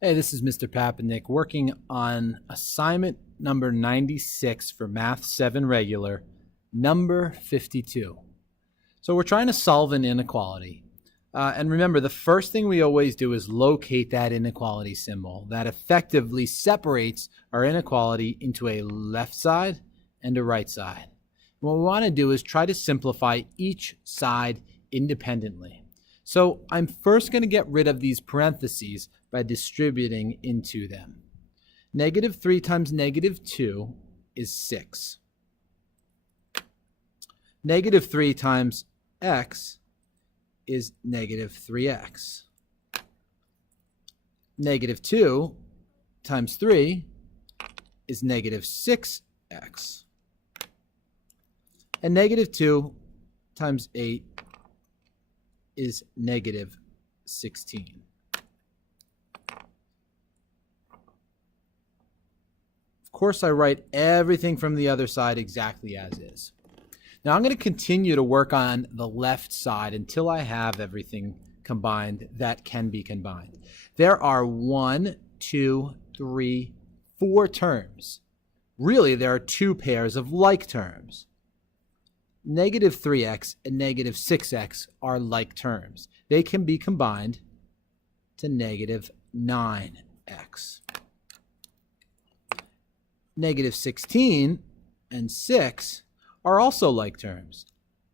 Hey, this is Mr. Papanik working on assignment number 96 for Math 7 Regular, number 52. So we're trying to solve an inequality. And remember, the first thing we always do is locate that inequality symbol that effectively separates our inequality into a left side and a right side. What we want to do is try to simplify each side independently. So I'm first going to get rid of these parentheses by distributing into them. Negative 3 times negative 2 is 6. Negative 3 times x is negative 3x. Negative 2 times 3 is negative 6x. And negative 2 times 8 is negative 16. Of course, I write everything from the other side exactly as is. Now I'm going to continue to work on the left side until I have everything combined that can be combined. There are 1, 2, 3, 4 terms. Really, there are 2 pairs of like terms. Negative 3x and negative 6x are like terms. They can be combined to negative 9x. Negative 16 and 6 are also like terms.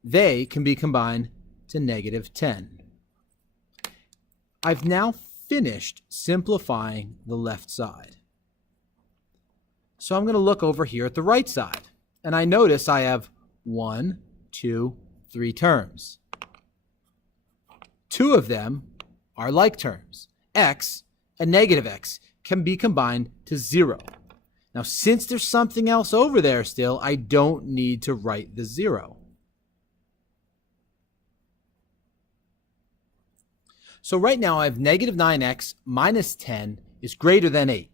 They can be combined to negative 10. I've now finished simplifying the left side. So I'm going to look over here at the right side. And I notice I have 1, 2, 3 terms. 2 of them are like terms. X and negative x can be combined to 0. Now, since there's something else over there still, I don't need to write the 0. So right now I have negative 9x minus 10 is greater than 8.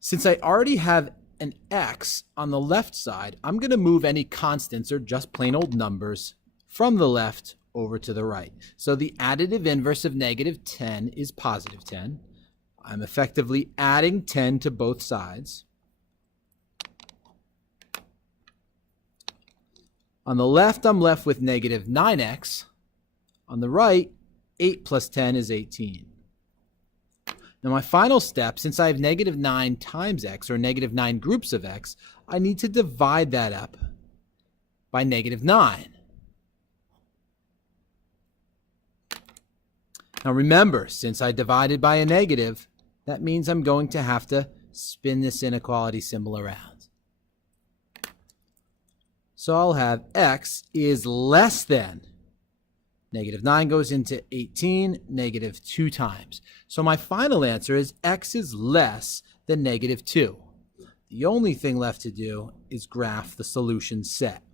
Since I already have an x on the left side, I'm going to move any constants or just plain old numbers from the left over to the right. So the additive inverse of negative 10 is positive 10. I'm effectively adding 10 to both sides. On the left, I'm left with negative 9x. On the right, 8 plus 10 is 18. Now my final step, since I have negative 9 times x, or negative 9 groups of x, I need to divide that up by negative 9. Now remember, since I divided by a negative, that means I'm going to have to spin this inequality symbol around. So I'll have x is less than negative 9 goes into 18, negative 2 times. So my final answer is x is less than negative 2. The only thing left to do is graph the solution set.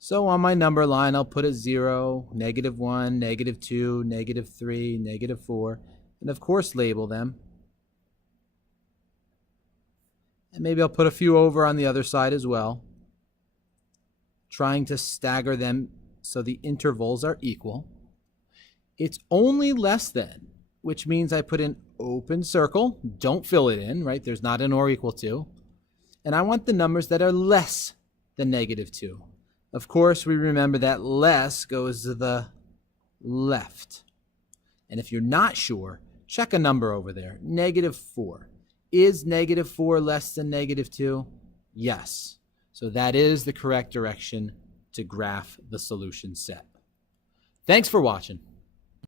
So on my number line, I'll put a 0, negative 1, negative 2, negative 3, negative 4, and of course label them. And maybe I'll put a few over on the other side as well, trying to stagger them so the intervals are equal. It's only less than, which means I put an open circle. Don't fill it in, right? There's not an or equal to. And I want the numbers that are less than negative 2. Of course, we remember that less goes to the left. And if you're not sure, check a number over there, negative 4. Is negative 4 less than negative 2? Yes. So that is the correct direction to graph the solution set. Thanks for watching.